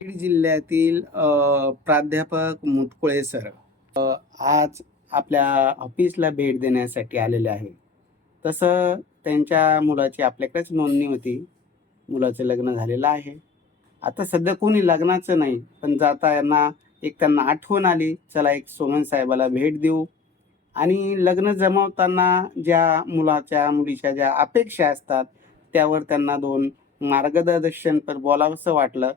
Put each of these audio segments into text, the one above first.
बीड जिल्ह्यातील प्राध्यापक मुटकुळे सर आज आपल्या ऑफिसला भेट देण्यासाठी आलेले आहे. तसं त्यांच्या मुलाची आपल्याकडेच नोंदणी होती. मुलाचं लग्न झालेलं आहे. आता सध्या कोणी लग्नाचं नाही, पण जाताना एक त्यांना आठवण आली, चला एक सोनवणे साहेबाला भेट देऊ आणि लग्न जमवताना ज्या मुलाच्या, मुलीच्या ज्या अपेक्षा असतात, त्यावर त्यांना 2 मार्गदर्शन बोलावसं वाटलं.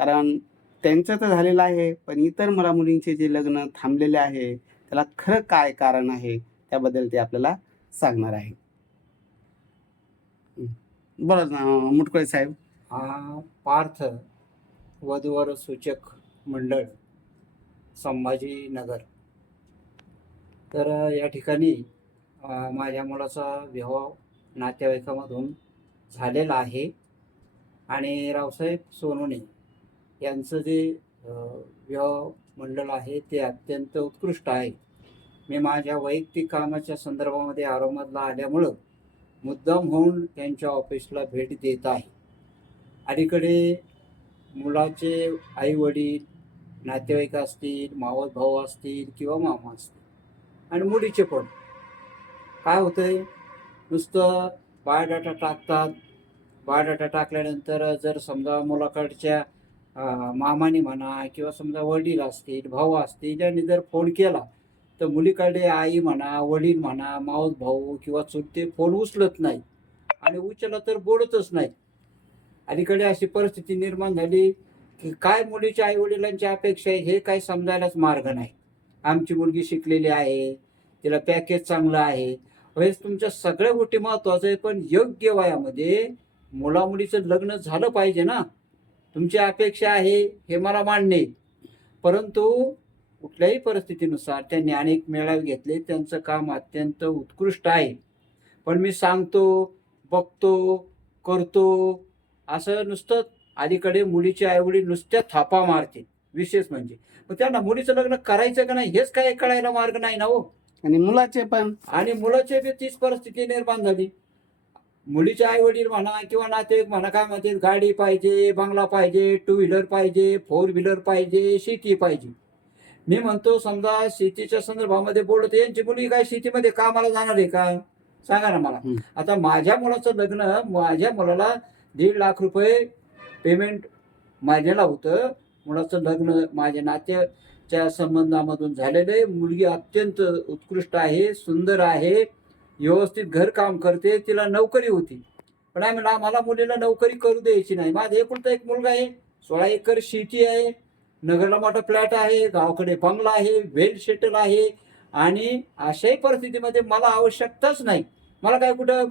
कारण त्यांचं तर झालेलं आहे, पण इतर मुला-मुलींचे जे लग्न थांबलेले आहे, त्याला खरं काय कारण आहे, त्याबद्दल ते आपल्याला सांगणार आहे. हं. बोला ना मुटकुळे साहेब. पार्थ वधूवर सूचक मंडळ संभाजीनगर. तर या ठिकाणी माझ्या मुलाचा विवाह नातेवाईकामधून झालेला आहे आणि रावसाहेब सोनवणे यांचं जे विवाह मंडळ आहे ते अत्यंत उत्कृष्ट आहे. मी माझ्या वैयक्तिक कामाच्या संदर्भामध्ये औरंगाबादला आल्यामुळं मुद्दाम होऊन त्यांच्या ऑफिसला भेट देत आहे. अलीकडे मुलाचे आई-वडील, नातेवाईक असतील, मावस भाऊ असतील किंवा मामा असतील आणि मुलीचे पण काय होतंय, नुसतं बायोडाटा टाकतात. बायोडाटा टाकल्यानंतर जर समजा मुलाकडच्या मामाने म्हणा किंवा समजा वडील असतील, भाऊ असतील यांनी जर फोन केला, तर मुलीकडे आई म्हणा, वडील म्हणा, मावस भाऊ किंवा चुलते फोन उचलत नाही आणि उचलला तर बोलतच नाही. अलीकडे अशी परिस्थिती निर्माण झाली की काय मुलीच्या आई वडिलांची अपेक्षा आहे हे काही समजायलाच मार्ग नाही. आमची मुलगी शिकलेली आहे, तिला पॅकेज चांगलं आहे. वेळेस तुमच्या सगळ्या गोष्टी महत्त्वाचं आहे, पण योग्य वयामध्ये मुलामुलीचं लग्न झालं पाहिजे ना. तुमची अपेक्षा आहे हे मला मान्य आहे, परंतु कुठल्याही परिस्थितीनुसार त्यांनी अनेक मेळावे घेतले. त्यांचं काम अत्यंत उत्कृष्ट आहे, पण मी सांगतो, बघतो, करतो असं नुसतं अलीकडे मुलीचे आईवडील नुसत्या थापा मारते. विशेष म्हणजे मग त्यांना मुलीचं लग्न करायचं का नाही हेच काय कळायला मार्ग नाही ना हो. आणि मुलाचे पण आणि मुलाची बी तीच परिस्थिती निर्माण झाली. मुलीचे आई वडील म्हणा किंवा नातेवाईक म्हणा काय म्हणते, गाडी पाहिजे, बंगला पाहिजे, 2 व्हीलर पाहिजे, 4 व्हीलर पाहिजे, शेती पाहिजे. मी म्हणतो समजा शेतीच्या संदर्भामध्ये बोलतो, यांची मुलगी काय शेतीमध्ये कामाला जाणार आहे का? सांगा ना मला. आता माझ्या मुलाचं लग्न, माझ्या मुलाला 1.5 लाख रुपये पेमेंट महिन्याला होतं. मुलाचं लग्न माझ्या नात्याच्या संबंधामधून झालेलं आहे. मुलगी अत्यंत उत्कृष्ट आहे, सुंदर आहे, व्यवस्थित घरकाम करते, तिला नोकरी होती. पण मला मुलीला नोकरी करू द्यायची नाही. माझा एकुलता एक मुलगा आहे, 16 एकर शेती आहे, नगरला मोठा फ्लॅट आहे, गावाकडे बंगला आहे, वेल सेटल आहे आणि अशाही परिस्थितीमध्ये मला आवश्यकताच नाही. मला काय कुठं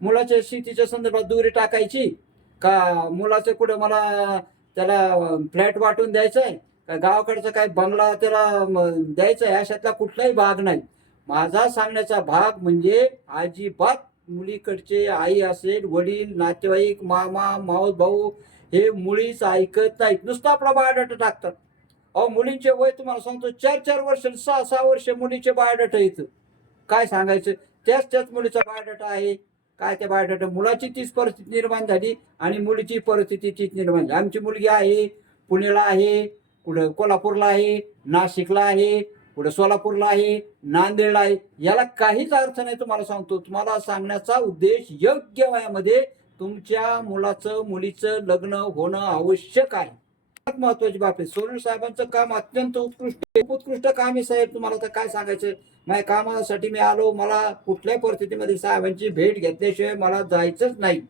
मुलाच्या शेतीच्या संदर्भात दुरी टाकायची का, मुलाचं कुठं मला त्याला फ्लॅट वाटून द्यायचं आहे का, गावाकडचा काय बंगला त्याला द्यायचा आहे, अशातला कुठलाही भाग नाही. माझा सांगण्याचा भाग म्हणजे अजिबात मुलीकडचे आई असेल, वडील, नातेवाईक, मामा, मावस भाऊ हे मुळीच ऐकत नाहीत. नुसतं आपला बायोडाटा टाकतात. अहो मुलींचे वय तुम्हाला सांगतो 4-4 वर्ष, 6-6 वर्ष मुलीचे बायोडाटा येतं. काय सांगायचं, त्याच मुलीचा बायोडाटा आहे. काय त्या बायोडाटा, मुलाची तीच परिस्थिती निर्माण झाली आणि मुलीची परिस्थिती तीच निर्माण झाली. आमची मुलगी आहे, पुण्याला आहे, कुठं कोल्हापूरला आहे, नाशिकला आहे, कुठं सोलापूरला आहे, नांदेडला आहे. याला काहीच अर्थ नाही. तुम्हाला सांगतो, तुम्हाला सांगण्याचा उद्देश योग्य वयामध्ये तुमच्या मुलाचं मुलीचं लग्न होणं आवश्यक आहे. महत्वाची बाब आहे. सोनवणे साहेबांचं काम अत्यंत उत्कृष्ट काम आहे साहेब. तुम्हाला तर काय सांगायचं. माझ्या कामासाठी मी आलो, मला कुठल्याही परिस्थितीमध्ये साहेबांची भेट घेतल्याशिवाय मला जायचंच नाही.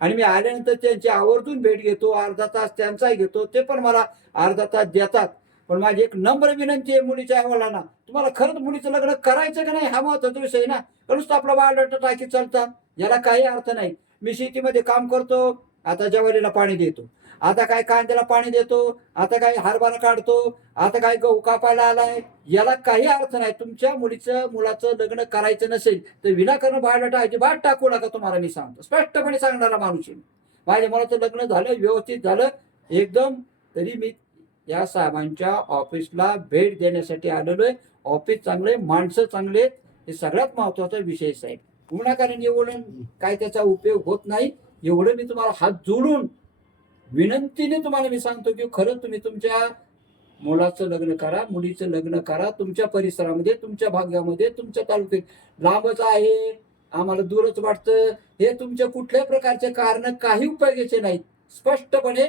आणि मी आल्यानंतर त्यांची आवर्जून भेट घेतो, अर्धा तास त्यांचाही घेतो, ते पण मला अर्धा तास देतात. पण माझी एक नम्र विनंती आहे मुलीच्या आईवडिलांना, तुम्हाला खरंच मुलीचं लग्न करायचं का नाही हा महत्वाचा विषय आहे ना. नुसतं आपला बायोडाटा टाकी चालतात, याला काही अर्थ नाही. मी शेतीमध्ये काम करतो, आता ज्वारीला पाणी देतो, आता काय कांद्याला पाणी देतो, आता काय हरभरा काढतो, आता काय गहू कापायला आलाय. याला काही अर्थ नाही. तुमच्या मुलाचं लग्न करायचं नसेल तर विनाकारण बायोडाटा अजिबात टाकू नका. तुम्हाला मी सांगतो, स्पष्टपणे सांगणारा माणूस आहे. माझ्या मुलाचं लग्न झालं, व्यवस्थित झालं एकदम, तरी मी या साहेबांच्या ऑफिसला भेट देण्यासाठी आलेलो आहे. ऑफिस चांगले, माणसं चांगले, हे सगळ्यात महत्वाचा विषय साहेब. विनाकारण एवढं काय त्याचा उपयोग होत नाही, एवढं मी तुम्हाला हात जोडून विनंतीने तुम्हाला मी सांगतो की खरं तुम्ही तुमच्या मुलाचं लग्न करा, मुलीचं लग्न करा. तुमच्या परिसरामध्ये, तुमच्या भागामध्ये, तुमच्या तालुक्यात लांबच आहे, आम्हाला दूरच वाटतं, हे तुमच्या कुठल्याही प्रकारचे कारण काही उपयोगाचे नाहीत. स्पष्टपणे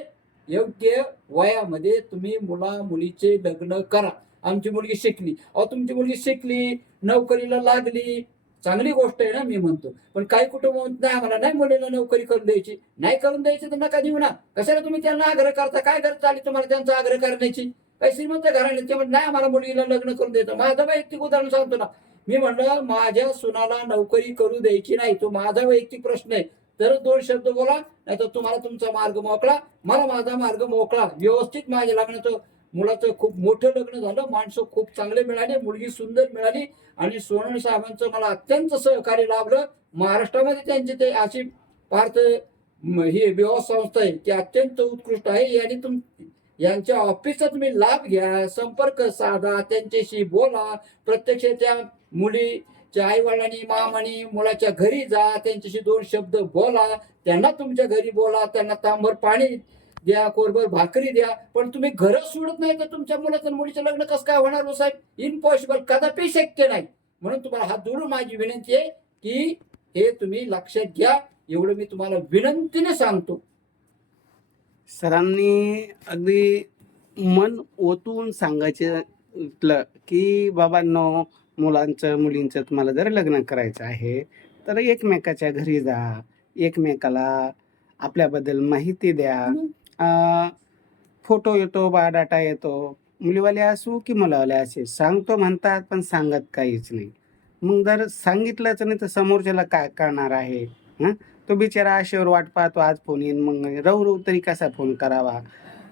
योग्य वयामध्ये तुम्ही मुला-मुलीचे लग्न करा. आमची मुलगी शिकली. अहो तुमची मुलगी शिकली, नोकरीला लागली, चांगली गोष्ट आहे ना मी म्हणतो. पण काही कुटुंब म्हणत नाही आम्हाला नाही मुलीला नोकरी करून द्यायची. नाही करून द्यायची तर नका देऊ ना. कशाला तुम्ही त्यांना आग्रह करता? काय गरज आली तुम्हाला त्यांचा आग्रह करण्याची? काही श्रीमंत घराणे ते म्हणत नाही आम्हाला मुलीला लग्न करून द्यायचं. माझं वैयक्तिक उदाहरण सांगतो ना. मी म्हणलं माझ्या सुनाला नोकरी करू द्यायची नाही. तो माझा वैयक्तिक प्रश्न आहे. तर 2 शब्द बोला, नाहीतर तुम्हाला तुमचा मार्ग मोकळा, मला माझा मार्ग मोकळा. व्यवस्थित माझ्या लग्नाचं मुलाचं खूप मोठं लग्न झालं. माणसं खूप चांगले मिळाले, मुलगी सुंदर मिळाली आणि सोनवणे साहेबांचं मला अत्यंत सहकार्य लाभलं. महाराष्ट्रामध्ये त्यांची ते अशी पार्थ ही विवाह संस्था आहे ती अत्यंत उत्कृष्ट आहे. यांच्या ऑफिसचा तुम्ही लाभ घ्या, संपर्क साधा, त्यांच्याशी बोला. प्रत्यक्ष त्या मुलीच्या आई वडिलांनी मामानी मुलाच्या घरी जा, त्यांच्याशी 2 शब्द बोला, त्यांना तुमच्या घरी बोला, त्यांना तांबर पाणी द्या, कोरभर भाकरी द्या. पण तुम्ही घरच सोडत नाही तर तुमच्या मुलाचं मुलीचं लग्न कसं काय होणार हो साहेब? इम्पॉसिबल, कदापि शक्य नाही. म्हणून तुम्हाला हात जोडून माझी विनंती आहे की हे तुम्ही लक्षात घ्या. एवढं मी तुम्हाला विनंतीने सांगतो. सरांनी अगदी मन ओतून सांगायचं की बाबांनो, मुलांचं मुलींचं तुम्हाला जर लग्न करायचं आहे तर एकमेकाच्या घरी जा, एकमेकाला आपल्याबद्दल माहिती द्या. फोटो येतो, बायोडाटा येतो, मुलीवाले असू की मुलावाले असे सांगतो म्हणतात पण सांगत काहीच नाही. मग जर सांगितलंच नाही तर समोरच्याला काय कळणार आहे? हं? तो बिचारा आशेवर वाट पाहतो, आज फोन येईन, मग रवरव तरी कसा फोन करावा?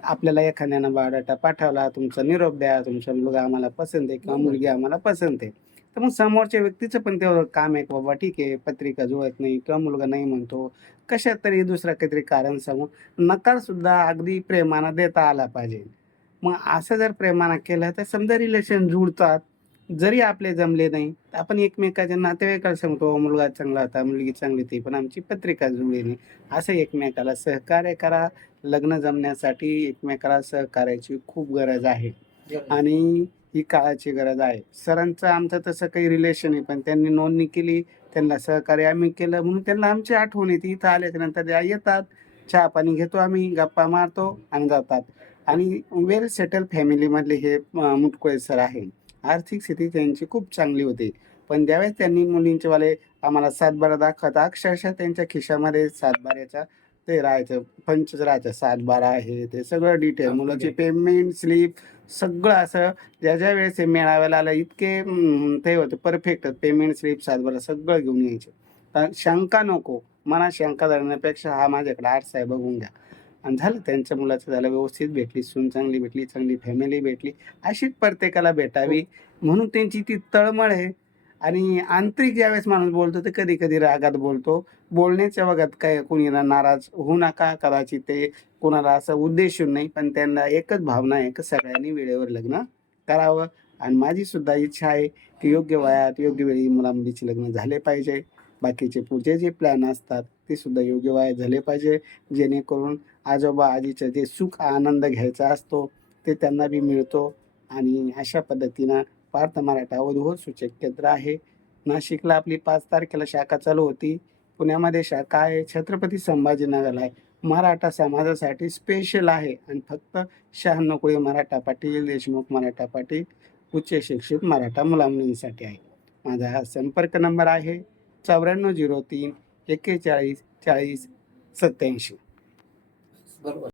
आपल्याला एखाद्यानं बायोडाटा पाठवला, तुमचा निरोप द्या, तुमचा मुलगा आम्हाला पसंत आहे किंवा मुलगी आम्हाला पसंत आहे. तर मग समोरच्या व्यक्तीचं पण तेवढं काम आहे की बाबा ठीक आहे, पत्रिका जुळत नाही किंवा मुलगा नाही म्हणतो, कशात तरी दुसरं काहीतरी कारण सांगून नकारसुद्धा अगदी प्रेमानं देता आला पाहिजे. मग असं जर प्रेमानं केलं तर समजा रिलेशन जुळतात. जरी आपले जमले नाही, तर आपण एकमेकाच्या नातेवाईकाला सांगतो, "हो, मुलगा चांगला होता, मुलगी चांगली होती, पण आमची पत्रिका जुळली नाही." असं एकमेकाला सहकार्य करा. लग्न जमण्यासाठी एकमेकाला सहकार्याची खूप गरज आहे आणि ही काळाची गरज आहे. सरांचं आमचं तसं काही रिलेशन आहे, पण त्यांनी नोंदणी केली, त्यांना सहकार्य आम्ही केलं म्हणून त्यांना आमची आठवण येते. इथं आल्याच्यानंतर त्या येतात, चहा-पाणी घेतो आम्ही, गप्पा मारतो आणि जातात. आणि वेल सेटल फॅमिलीमधले हे मुटकुळे सर आहे. आर्थिक स्थिती त्यांची खूप चांगली होती. पण ज्यावेळेस त्यांनी मुलींचेवाले आम्हाला सातबारा दाखवता, अक्षरशः त्यांच्या खिशामध्ये सातबाऱ्याच्या ते राहायचं, पंचच राहायचं. सातबारा आहे ते सगळं डिटेल, मुलाची पेमेंट स्लिप सगळं असं ज्या वेळेस हे मेळाव्याला आलं इतके ते होते परफेक्ट पेमेंट स्लिप, सातबारा सगळं घेऊन यायचे. तर शंका नको, मनात शंका धरण्यापेक्षा हा माझ्याकडे आरसा आहे बघून घ्या. आणि झालं त्यांच्या मुलाचं झालं, व्यवस्थित भेटली, सून चांगली भेटली, चांगली फॅमिली भेटली. अशीच प्रत्येकाला भेटावी म्हणून त्यांची ती तळमळ आहे. आणि आंतरिक ज्यावेळेस माणूस बोलतो तर कधी-कधी रागात बोलतो. बोलण्याच्या बाबतीत काय कोणी नाराज होऊ नका. कदाचित ते कोणाला असं उद्देशून नाही, पण त्यांना एकच भावना आहे की सगळ्यांनी वेळेवर लग्न करावं. आणि माझीसुद्धा इच्छा आहे की योग्य वयात, योग्य वेळी मुला-मुलीचे लग्न झाले पाहिजे. बाकीचे पुढचे जे प्लॅन असतात ते सुद्धा योग्य वयात झाले पाहिजे. जेणेकरून आजोबा-आजीचं जे सुख आनंद घ्यायचा असतो ते त्यांना बी मिळतो. आणि अशा पद्धतीनं पार्थ मराठा वधूवर सूचक केंद्र आहे. नाशिकला आपली 5 तारखेला शाखा चालू होती. पुण्यामध्ये शाखा आहे. छत्रपती संभाजीनगरला आहे. मराठा समाजासाठी स्पेशल आहे आणि फक्त शहाण्णव कोळी मराठा पाटील, देशमुख मराठा पाटील, उच्च शिक्षित मराठा मुला-मुलींसाठी आहे. माझा हा संपर्क नंबर आहे 9403 41 40 87. बरोबर.